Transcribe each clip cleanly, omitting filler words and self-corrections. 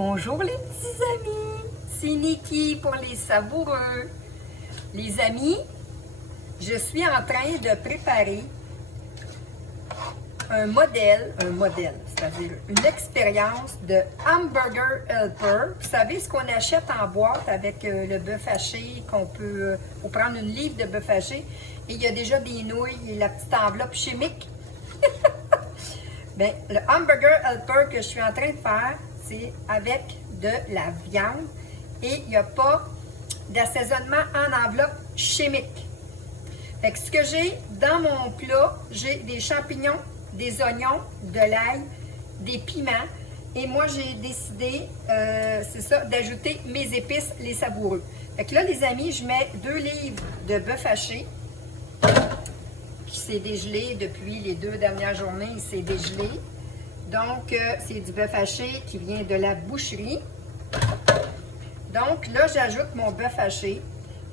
Bonjour les petits amis, c'est Niki pour les savoureux. Les amis, je suis en train de préparer un modèle, c'est-à-dire une expérience de Hamburger Helper. Vous savez ce qu'on achète en boîte avec le bœuf haché, qu'on peut prendre une livre de bœuf haché et il y a déjà des nouilles et la petite enveloppe chimique. Bien, le Hamburger Helper que je suis en train de faire, c'est avec de la viande et il n'y a pas d'assaisonnement en enveloppe chimique. Fait que ce que j'ai dans mon plat, j'ai des champignons, des oignons, de l'ail, des piments et moi j'ai décidé, c'est ça, d'ajouter mes épices, les savoureux. Fait que là les amis, je mets 2 livres de bœuf haché qui s'est dégelé depuis les 2 dernières journées, il s'est dégelé. Donc, c'est du bœuf haché qui vient de la boucherie. Donc, là, j'ajoute mon bœuf haché.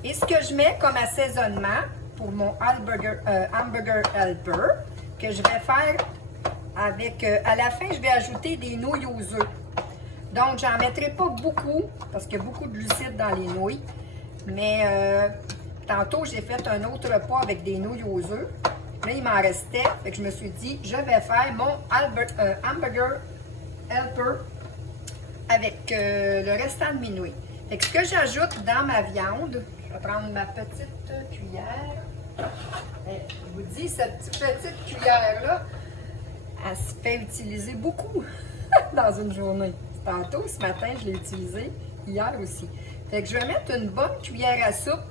Et ce que je mets comme assaisonnement pour mon Hamburger Helper, que je vais faire avec... à la fin, je vais ajouter des nouilles aux œufs. Donc, j'en mettrai pas beaucoup, parce qu'il y a beaucoup de glucides dans les nouilles. Mais tantôt, j'ai fait un autre repas avec des nouilles aux œufs. Là, il m'en restait, fait que je me suis dit, je vais faire mon Hamburger Helper avec le restant de mes nouilles. Fait que ce que j'ajoute dans ma viande, je vais prendre ma petite cuillère. Et je vous dis, cette petite cuillère-là, elle se fait utiliser beaucoup dans une journée. Tantôt, ce matin, je l'ai utilisée, hier aussi. Fait que je vais mettre une bonne cuillère à soupe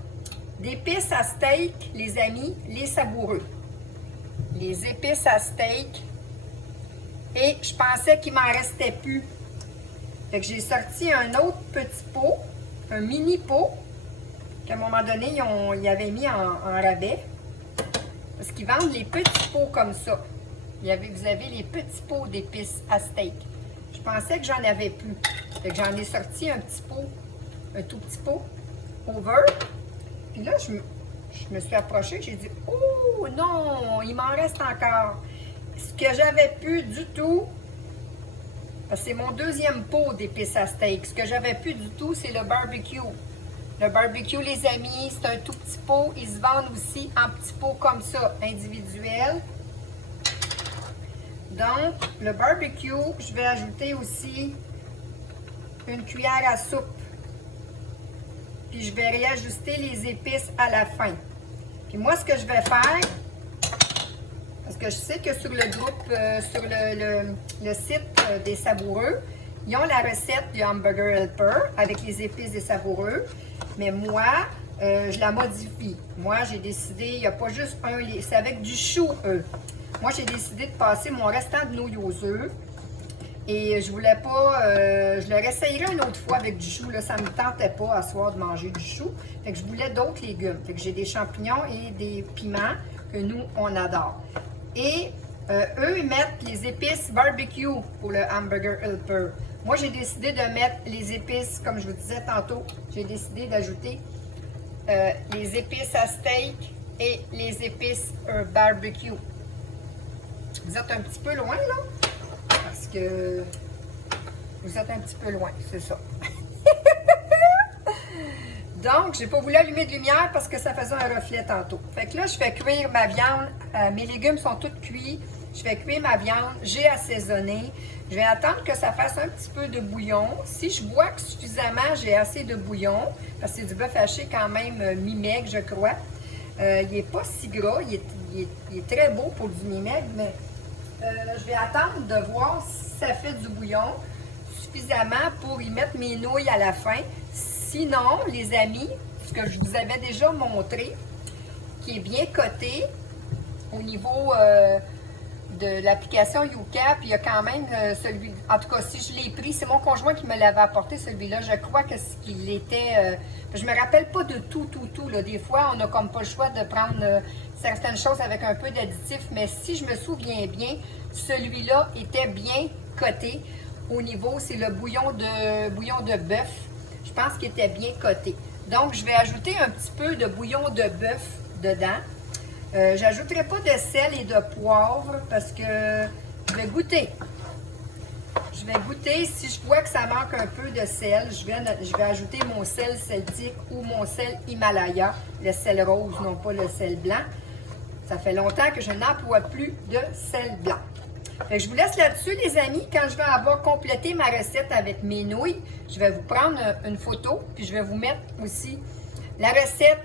d'épices à steak, les amis, les savoureux. Les épices à steak. Et je pensais qu'il m'en restait plus. Fait que j'ai sorti un autre petit pot, un mini pot, qu'à un moment donné, ils avaient mis en rabais. Parce qu'ils vendent les petits pots comme ça. Vous avez les petits pots d'épices à steak. Je pensais que j'en avais plus. Fait que j'en ai sorti un petit pot, un tout petit pot, over. Puis là, je me suis approchée, j'ai dit « Oh non, il m'en reste encore! » Ce que j'avais plus du tout, parce que c'est mon deuxième pot d'épices à steak, ce que j'avais plus du tout, c'est le barbecue. Le barbecue, les amis, c'est un tout petit pot. Ils se vendent aussi en petits pots comme ça, individuels. Donc, le barbecue, je vais ajouter aussi une cuillère à soupe. Puis je vais réajuster les épices à la fin. Puis moi, ce que je vais faire, parce que je sais que sur le groupe, sur le site des savoureux, ils ont la recette du Hamburger Helper avec les épices des savoureux. Mais moi, je la modifie. Moi, j'ai décidé, il n'y a pas juste un, c'est avec du chou, eux. Moi, j'ai décidé de passer mon restant de nouilles aux œufs. Et je voulais pas, je le réessayerai une autre fois avec du chou, là, ça ne me tentait pas à soir de manger du chou. Fait que je voulais d'autres légumes. Fait que j'ai des champignons et des piments que nous, on adore. Et eux, ils mettent les épices barbecue pour le Hamburger Helper. Moi, j'ai décidé de mettre les épices, comme je vous disais tantôt, j'ai décidé d'ajouter les épices à steak et les épices barbecue. Vous êtes un petit peu loin, là? Parce que vous êtes un petit peu loin, c'est ça. Donc, j'ai pas voulu allumer de lumière parce que ça faisait un reflet tantôt. Fait que là, je fais cuire ma viande. Mes légumes sont tous cuits. Je fais cuire ma viande. J'ai assaisonné. Je vais attendre que ça fasse un petit peu de bouillon. Si je vois que suffisamment, j'ai assez de bouillon, parce que c'est du bœuf haché quand même mi-maigre, je crois. Il n'est pas si gras. Il est très beau pour du mi-maigre, mais je vais attendre de voir si ça fait du bouillon suffisamment pour y mettre mes nouilles à la fin. Sinon, les amis, ce que je vous avais déjà montré, qui est bien coté au niveau de l'application YouCap, il y a quand même celui, en tout cas, si je l'ai pris, c'est mon conjoint qui me l'avait apporté, celui-là. Je crois que qu'il était, je me rappelle pas de tout, là. Des fois, on n'a comme pas le choix de prendre certaines choses avec un peu d'additif, mais si je me souviens bien, celui-là était bien coté au niveau, c'est le bouillon de bœuf. Je pense qu'il était bien coté. Donc, je vais ajouter un petit peu de bouillon de bœuf dedans. J'ajouterai pas de sel et de poivre parce que je vais goûter. Je je vais goûter. Si je vois que ça manque un peu de sel, je vais ajouter mon sel celtique ou mon sel Himalaya, le sel rose, non pas le sel blanc. Ça fait longtemps que je n'emploie plus de sel blanc. Fait que je vous laisse là-dessus, les amis. Quand je vais avoir complété ma recette avec mes nouilles, je vais vous prendre une photo, puis je vais vous mettre aussi la recette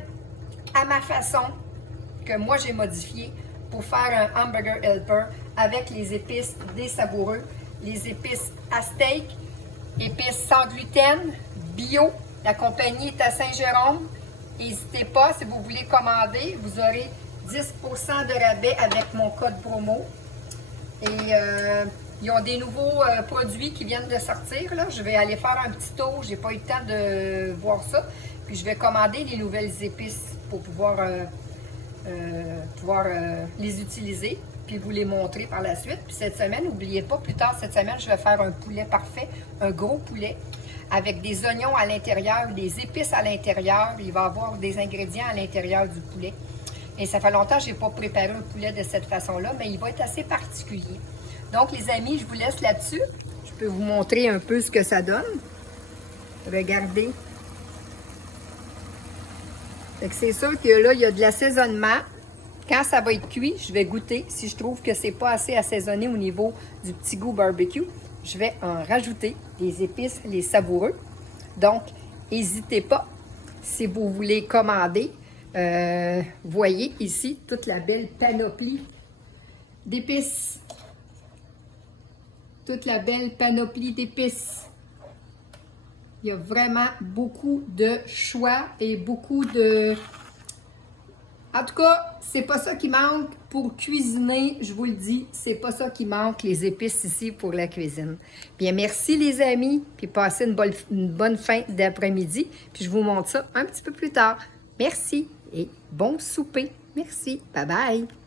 à ma façon que moi j'ai modifiée pour faire un hamburger helper avec les épices des savoureux, les épices à steak, épices sans gluten, bio. La compagnie est à Saint-Jérôme. N'hésitez pas, si vous voulez commander, vous aurez 10% de rabais avec mon code promo. Et ils ont des nouveaux produits qui viennent de sortir. Là. Je vais aller faire un petit tour. Je n'ai pas eu le temps de voir ça. Puis je vais commander les nouvelles épices pour pouvoir les utiliser. Puis vous les montrer par la suite. Puis cette semaine, n'oubliez pas, plus tard cette semaine, je vais faire un poulet parfait. Un gros poulet avec des oignons à l'intérieur, des épices à l'intérieur. Il va y avoir des ingrédients à l'intérieur du poulet. Et ça fait longtemps que je n'ai pas préparé un poulet de cette façon-là, mais il va être assez particulier. Donc, les amis, je vous laisse là-dessus. Je peux vous montrer un peu ce que ça donne. Regardez. C'est sûr que là, il y a de l'assaisonnement. Quand ça va être cuit, je vais goûter. Si je trouve que c'est pas assez assaisonné au niveau du petit goût barbecue, je vais en rajouter des épices, les savoureux. Donc, n'hésitez pas si vous voulez commander. Voyez ici toute la belle panoplie d'épices. Toute la belle panoplie d'épices. Il y a vraiment beaucoup de choix et beaucoup de... En tout cas, c'est pas ça qui manque pour cuisiner, je vous le dis, c'est pas ça qui manque, les épices ici pour la cuisine. Bien, merci les amis, puis passez une bonne fin d'après-midi, puis je vous montre ça un petit peu plus tard. Merci et bon souper. Merci. Bye bye.